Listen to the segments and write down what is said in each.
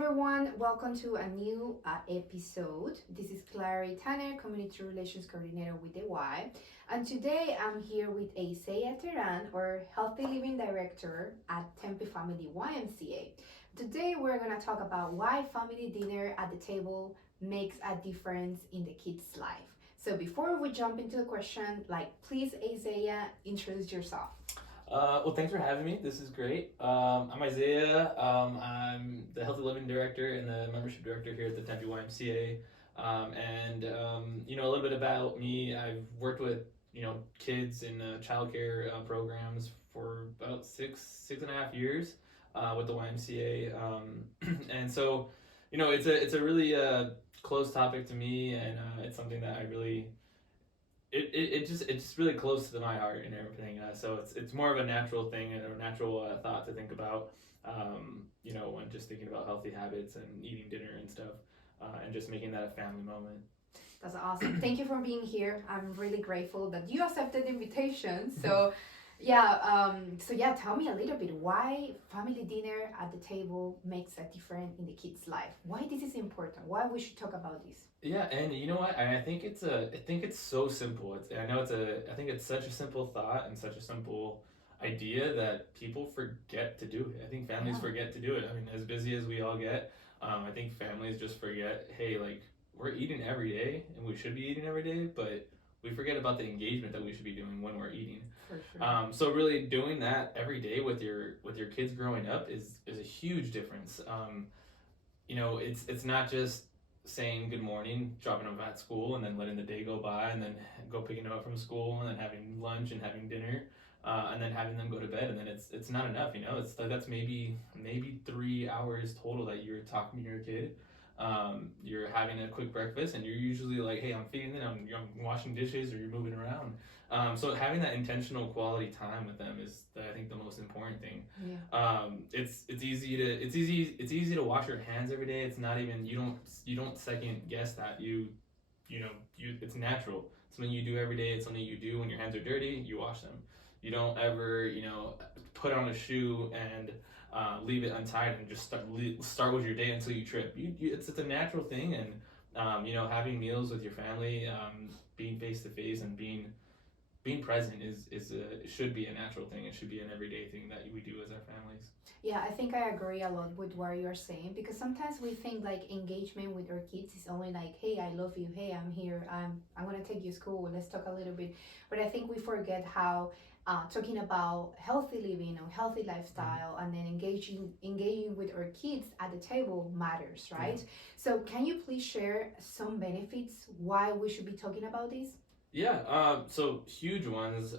everyone, welcome to a new episode. This is Clary Tanner, Community Relations Coordinator with the Y. And today I'm here with Isaiah Teran, or Healthy Living Director at Tempe Family YMCA. Today we're going to talk about why family dinner at the table makes a difference in the kids' life. So before we jump into the question, please, Isaiah, introduce yourself. Well, thanks for having me. This is great. I'm Isaiah. I'm the Healthy Living Director and the Membership Director here at the Tempe YMCA. A little bit about me. I've worked with kids in childcare programs for about six and a half years with the YMCA. And so, it's a really close topic to me, and it's something that I really it's really close to my heart and everything. So it's more of a natural thing and a natural thought to think about. When just thinking about healthy habits and eating dinner and stuff, and just making that a family moment. That's awesome. Thank you for being here. I'm really grateful that you accepted the invitation. So, tell me a little bit why family dinner at the table makes a difference in the kids' life. Why this is important? Why we should talk about this? Yeah, and you know what? I think it's so simple. I think it's such a simple thought and such a simple idea that people forget to do it. I think families forget to do it. I mean, as busy as we all get, I think families just forget, hey, like we're eating every day and we should be eating every day, but we forget about the engagement that we should be doing when we're eating. For sure. So really doing that every day with your kids growing up is a huge difference. It's not just saying good morning, dropping them at school, and then letting the day go by, and then go picking them up from school, and then having lunch and having dinner, and then having them go to bed, and then it's not enough. It's like that's maybe 3 hours total that you're talking to your kid. You're having a quick breakfast, and you're usually like, hey, I'm feeding them, I'm washing dishes, or you're moving around. So having that intentional quality time with them is, I think, the most important thing. Yeah. It's easy to wash your hands every day. It's not even you don't second guess that. It's natural. It's something you do every day. It's something you do when your hands are dirty. You wash them. You don't ever put on a shoe and leave it untied and just start with your day until you trip. It's a natural thing, and having meals with your family, being face to face and being present should be a natural thing. It should be an everyday thing that we do as our families. Yeah, I think I agree a lot with what you're saying, because sometimes we think like engagement with our kids is only like, hey, I love you, hey, I'm here, I'm gonna take you to school, let's talk a little bit. But I think we forget how talking about healthy living or healthy lifestyle, and then engaging with our kids at the table matters, right? So can you please share some benefits why we should be talking about this? Yeah, so huge ones,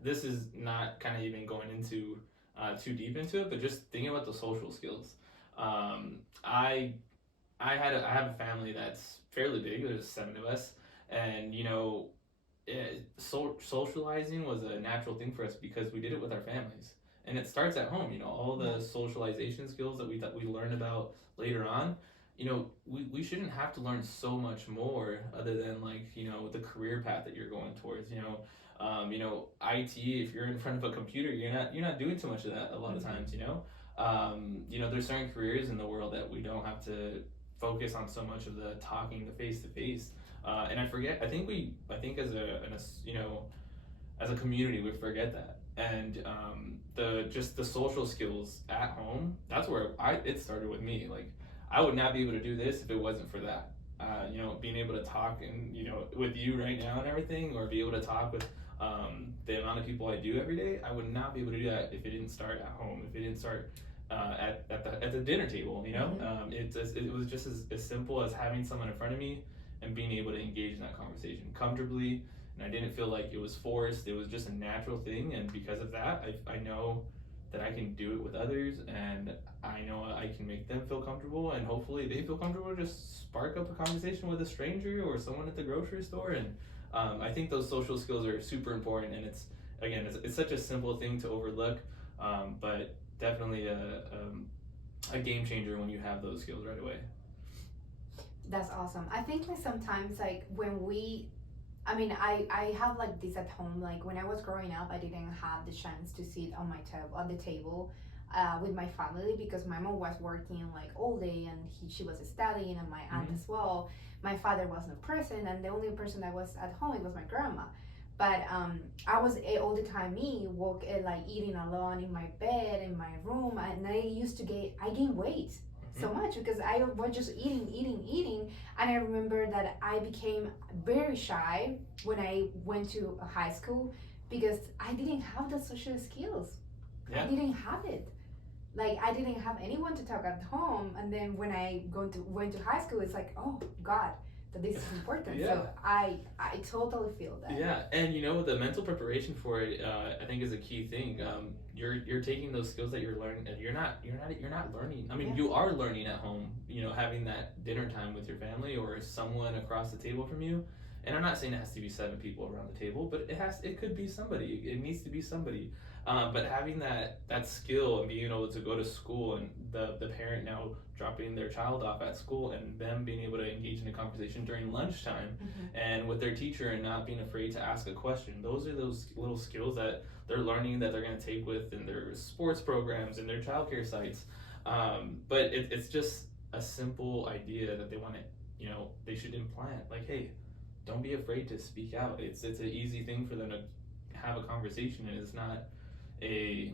this is not kind of even going into too deep into it, but just thinking about the social skills. I I have a family that's fairly big. There's 7 of us, and socializing was a natural thing for us because we did it with our families, and it starts at home. All the socialization skills that we learn about later on. We shouldn't have to learn so much more other than the career path that you're going towards. IT. If you're in front of a computer, you're not doing too much of that a lot of times. There's certain careers in the world that we don't have to focus on so much of the talking, the face to face. And I think as a community, we forget that. And the social skills at home, that's where it started with me. Like, I would not be able to do this if it wasn't for that. Being able to talk and with you right now and everything, or be able to talk with the amount of people I do every day, I would not be able to do that if it didn't start at home, if it didn't start at the dinner table. It was just as simple as having someone in front of me and being able to engage in that conversation comfortably, and I didn't feel like it was forced. It was just a natural thing, and because of that, I know that I can do it with others, and I know I can make them feel comfortable, and hopefully they feel comfortable. Just spark up a conversation with a stranger or someone at the grocery store, and I think those social skills are super important, and it's such a simple thing to overlook, but definitely a game changer when you have those skills right away. That's awesome. I think like sometimes like when I have like this at home. Like when I was growing up, I didn't have the chance to sit on my table at the table with my family because my mom was working like all day and she was studying, and my aunt as well. My father wasn't present, and the only person that was at home, it was my grandma. But I was all the time me like eating alone in my bed in my room, and I gained weight so much because I was just eating. And I remember that I became very shy when I went to high school because I didn't have the social skills. Yeah. I didn't have it. Like I didn't have anyone to talk at home, and then when I went to high school, it's like, oh God, that this is important. Yeah. So I totally feel that. Yeah, and you know the mental preparation for it, I think is a key thing. You're taking those skills that you're learning, and you're not learning. I mean, Yeah. you are learning at home. You know, having that dinner time with your family or someone across the table from you. And I'm not saying it has to be 7 people around the table, but it could be somebody. It needs to be somebody. But having that skill and being able to go to school, and the parent now dropping their child off at school and them being able to engage in a conversation during lunchtime and with their teacher and not being afraid to ask a question. Those are those little skills that they're learning that they're going to take with in their sports programs and their childcare sites. But it's just a simple idea that they want to, they should implant. Like, hey, don't be afraid to speak out. It's an easy thing for them to have a conversation, and it's not a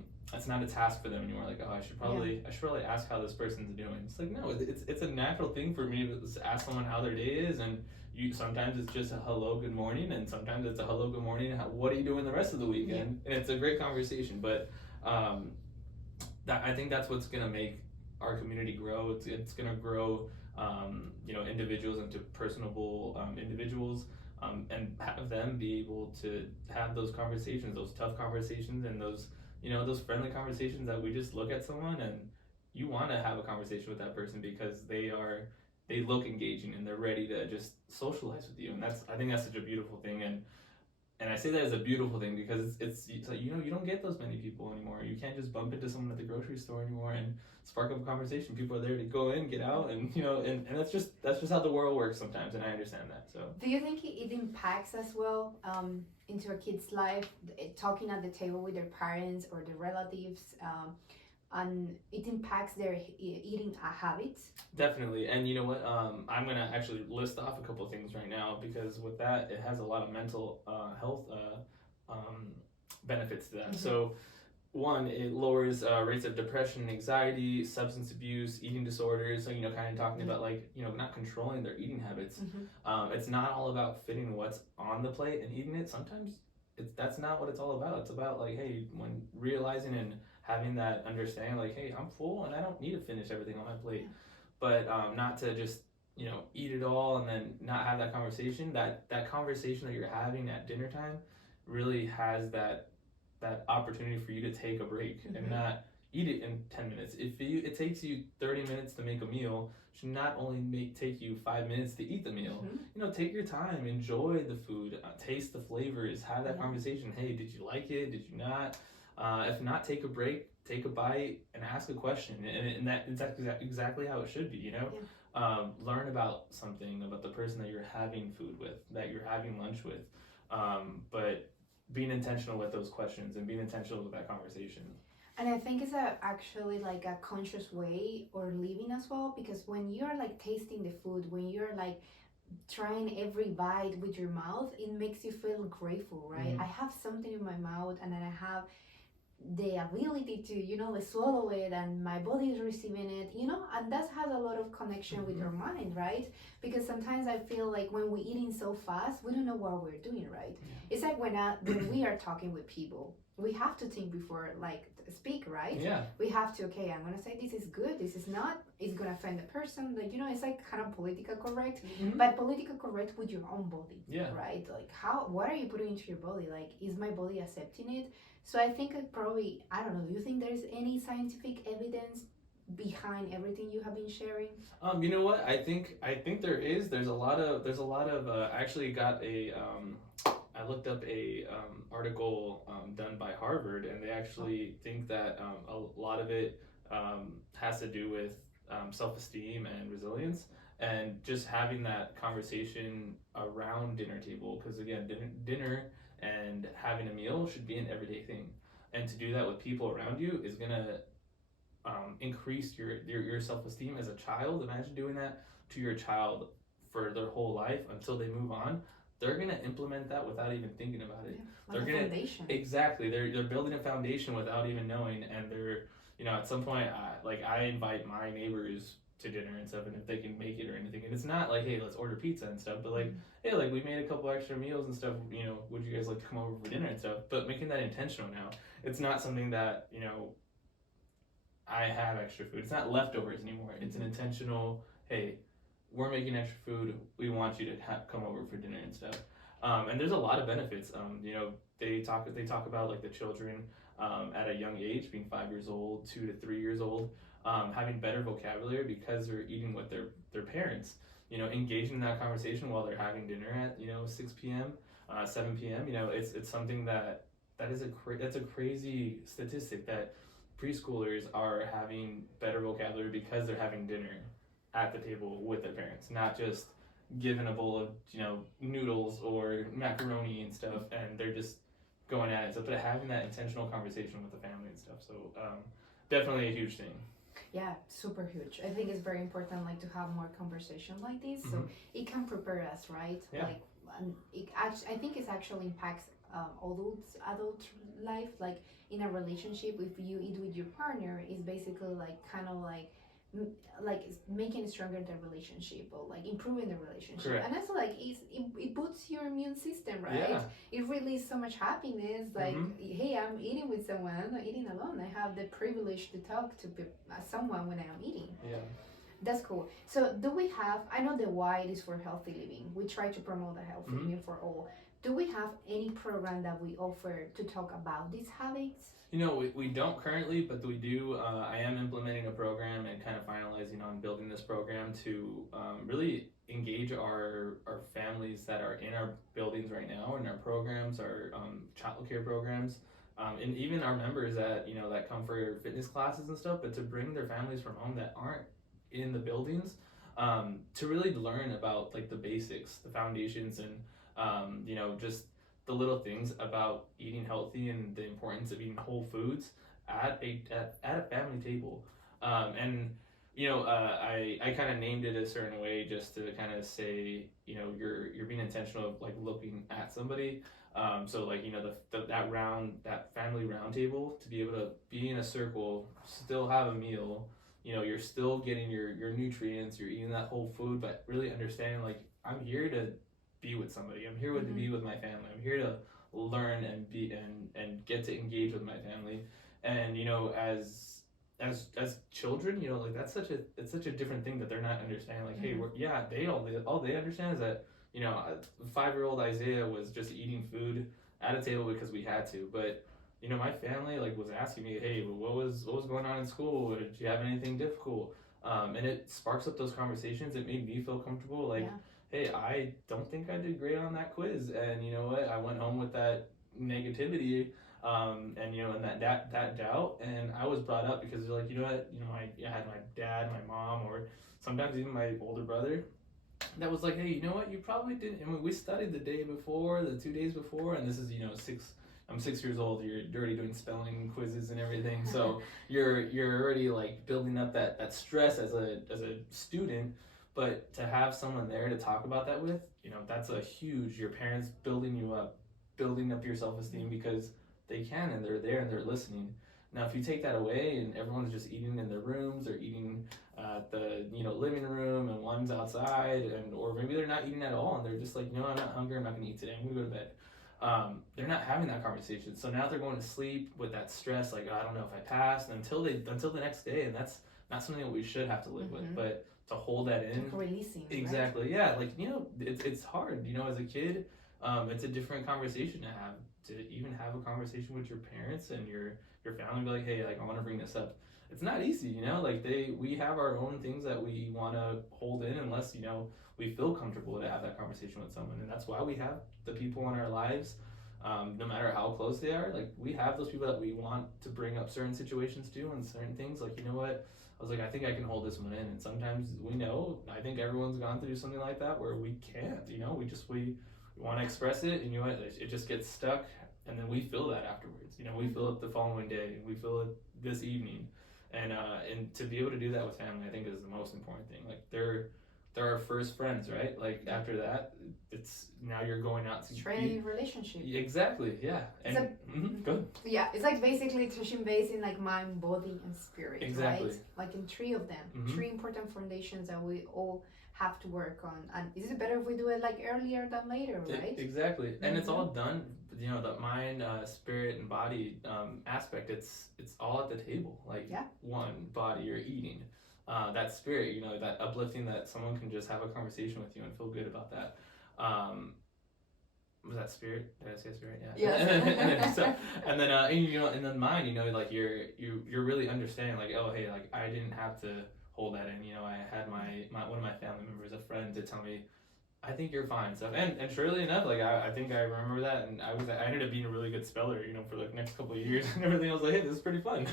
task for them anymore. Like, oh, I should probably ask how this person's doing. It's like, no, it's a natural thing for me to ask someone how their day is, and sometimes it's just a hello, good morning, and sometimes it's a hello, good morning. What are you doing the rest of the weekend? And it's a great conversation. But I think that's what's gonna make our community grow. It's gonna grow, individuals into personable individuals. And have them be able to have those conversations, those tough conversations, and those friendly conversations that we just look at someone and you want to have a conversation with that person because they look engaging and they're ready to just socialize with you. And I think that's such a beautiful thing. And I say that as a beautiful thing because it's like, you don't get those many people anymore. You can't just bump into someone at the grocery store anymore and spark up a conversation. People are there to go in, get out, and and that's just how the world works sometimes, and I understand that. So do you think it impacts as well into a kid's life, talking at the table with their parents or their relatives, and it impacts their eating habits? Definitely. And you know what, I'm gonna actually list off a couple of things right now because with that it has a lot of mental health benefits to that. So one, it lowers rates of depression, anxiety, substance abuse, eating disorders. So kind of talking about like not controlling their eating habits. It's not all about fitting what's on the plate and eating it. Sometimes that's not what it's all about. It's about like, hey, when realizing and having that understanding, like, hey, I'm full and I don't need to finish everything on my plate. But not to just eat it all and then not have that conversation. That conversation that you're having at dinner time really has that opportunity for you to take a break and not eat it in 10 minutes. If it takes you 30 minutes to make a meal, it should not only take you 5 minutes to eat the meal. Take your time, enjoy the food, taste the flavors, have that conversation. Hey, did you like it? Did you not? If not, take a break, take a bite, and ask a question. And that's exactly how it should be, learn about something, about the person that you're having food with, that you're having lunch with. But being intentional with those questions and being intentional with that conversation. And I think it's actually like a conscious way or living as well, because when you're like tasting the food, when you're like trying every bite with your mouth, it makes you feel grateful, right? I have something in my mouth and then I have the ability to swallow it, and my body is receiving it, and that has a lot of connection with your mind, right? Because sometimes I feel like when we're eating so fast, we don't know what we're doing, right? It's like when we are talking with people, we have to think before like speak, right? We have to, okay, I'm gonna say this is good, this is not, it's gonna offend the person, like it's like kind of political correct, but political correct with your own body, right? Like what are you putting into your body? Like, is my body accepting it? So I think probably, I don't know, do you think there's any scientific evidence behind everything you have been sharing? You know what, I think there is. There's a lot of I actually got I looked up a article done by Harvard, and they actually think that a lot of it has to do with self-esteem and resilience, and just having that conversation around dinner table, because again, dinner and having a meal should be an everyday thing, and to do that with people around you is gonna increased your self-esteem as a child. Imagine doing that to your child for their whole life until they move on. They're gonna implement that without even thinking about it. Yeah, They're like a gonna foundation. exactly. They're building a foundation without even knowing, and they're at some point, I invite my neighbors to dinner and stuff, and if they can make it or anything, and it's not like, hey, let's order pizza and stuff, but like, hey, like we made a couple extra meals and stuff. Would you guys like to come over for dinner and stuff? But making that intentional now. It's not something that I have extra food. It's not leftovers anymore. It's an intentional, hey, we're making extra food. We want you to come over for dinner and stuff. And there's a lot of benefits. They talk about like the children at a young age, being 5 years old, 2 to 3 years old, having better vocabulary because they're eating with their parents. Engaging in that conversation while they're having dinner at 6 p.m., 7 p.m. It's something that's a crazy statistic that preschoolers are having better vocabulary because they're having dinner at the table with their parents, not just given a bowl of noodles or macaroni and stuff, and they're just going at it. So, but having that intentional conversation with the family and stuff. So, definitely a huge thing. Yeah, super huge. I think it's very important, like, to have more conversation like this, so it can prepare us, right? Yeah. Like, I think it actually impacts adult life. Like in a relationship, if you eat with your partner, it's basically like kind of like making stronger the relationship, or like improving the relationship. Correct. And also like it boosts your immune system, right? Yeah. It releases so much happiness, like hey, I'm eating with someone, I'm not eating alone, I have the privilege to talk to someone when I'm eating. Yeah. That's cool. So do we have, I know the why is for healthy living, we try to promote a healthy living for all. Do we have any program that we offer to talk about these habits? We don't currently, but we do. I am implementing a program and kind of finalizing on building this program to really engage our families that are in our buildings right now, in our programs, our child care programs, and even our members that that come for fitness classes and stuff, but to bring their families from home that aren't in the buildings, to really learn about like the basics, the foundations, and just the little things about eating healthy and the importance of eating whole foods at a family table. And I kind of named it a certain way just to kind of say you're being intentional of like looking at somebody. So like that family round table, to be able to be in a circle, still have a meal. You're still getting your nutrients. You're eating that whole food, but really understanding like I'm here to be with somebody. I'm here to be with my family. I'm here to learn and be and get to engage with my family. And as children, like it's such a different thing that they're not understanding. Like, hey, all they understand is that 5-year-old Isaiah was just eating food at a table because we had to. But my family like was asking me, hey, what was going on in school? Did you have anything difficult? And it sparks up those conversations. It made me feel comfortable. Like, hey, I don't think I did great on that quiz, and you know what? I went home with that negativity, and and that doubt, and I was brought up because they're like, I had my dad, my mom, or sometimes even my older brother, that was like, hey, you know what? You probably didn't. I mean, we studied the day before, the 2 days before, and this is I'm 6 years old. You're already doing spelling quizzes and everything, so you're already like building up that stress as a student. But to have someone there to talk about that with, that's a huge, your parents building you up, building up your self-esteem because they can and they're there and they're listening. Now, if you take that away and everyone's just eating in their rooms or eating at the living room and one's outside, or maybe they're not eating at all and they're just like, I'm not hungry, I'm not gonna eat today, I'm gonna go to bed. They're not having that conversation. So now they're going to sleep with that stress, like, I don't know if I passed, until the next day, and that's not something that we should have to live with. But to hold that in, like releasing, exactly, right? Yeah, like it's hard, as a kid. It's a different conversation to even have a conversation with your parents and your family, be like, hey, like I want to bring this up. It's not easy, like we have our own things that we want to hold in unless we feel comfortable to have that conversation with someone. And that's why we have the people in our lives, no matter how close they are. Like we have those people that we want to bring up certain situations to and certain things. Like, what, I was like, I think I can hold this one in. And sometimes I think everyone's gone through something like that where we can't, we want to express it, and it just gets stuck, and then we feel that afterwards. We feel it the following day, and we feel it this evening, And to be able to do that with family, I think is the most important thing. Like they're our first friends, right? Like after that, it's now you're going out to Training relationship. Exactly, yeah. And It's good. Yeah, it's like basically touching base in like mind, body, and spirit, Exactly. right? Like in three of them, three important foundations that we all have to work on. And is it better if we do it like earlier than later, right? Exactly, and it's all done. You know, the mind, spirit, and body aspect. It's all at the table. Like one body, you're eating. That spirit, you know, that uplifting, that someone can just have a conversation with you and feel good about that. Was that spirit? Did I say spirit? Yeah. Yes. And then you know, and then mind, you know, like you're really understanding, like, oh hey, like I didn't have to hold that in. You know, I had my one of my family members, a friend, to tell me, I think you're fine, stuff. And surely enough, like I think I remember that, and I ended up being a really good speller, you know, for like next couple of years and everything. I was like, hey, this is pretty fun.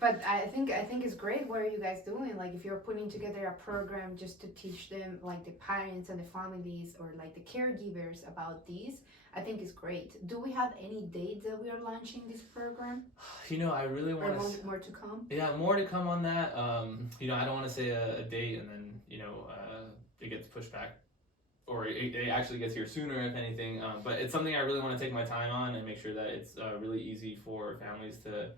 But I think it's great. What are you guys doing? Like if you're putting together a program just to teach them, like the parents and the families or like the caregivers about these, I think it's great. Do we have any dates that we are launching this program? You know, I really want to. More to come. Yeah, more to come on that. You know, I don't want to say a date and then you know it gets pushed back, or it actually gets here sooner, if anything. But it's something I really want to take my time on and make sure that it's really easy for families to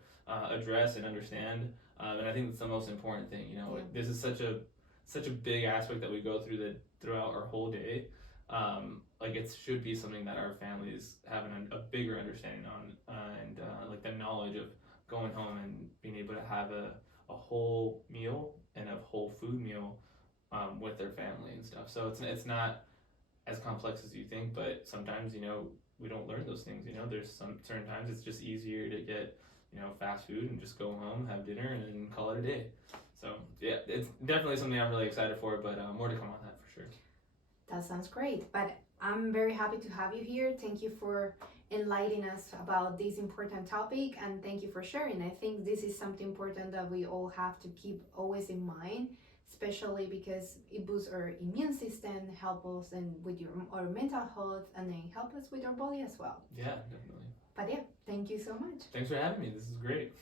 address and understand. And I think that's the most important thing. You know, this is such a big aspect that we go throughout our whole day. Like it should be something that our families have a bigger understanding on, and like the knowledge of going home and being able to have a whole meal and a whole food meal with their family and stuff. So it's not as complex as you think, but sometimes, you know, we don't learn those things. You know, there's some certain times it's just easier to get, you know, fast food and just go home, have dinner, and then call it a day. So yeah, it's definitely something I'm really excited for, but more to come on that for sure. That sounds great. But I'm very happy to have you here. Thank you for enlightening us about this important topic, and thank you for sharing. I think this is something important that we all have to keep always in mind, especially because it boosts our immune system, help us and with our mental health, and then help us with our body as well. Yeah, definitely. But yeah, thank you so much. Thanks for having me. This is great.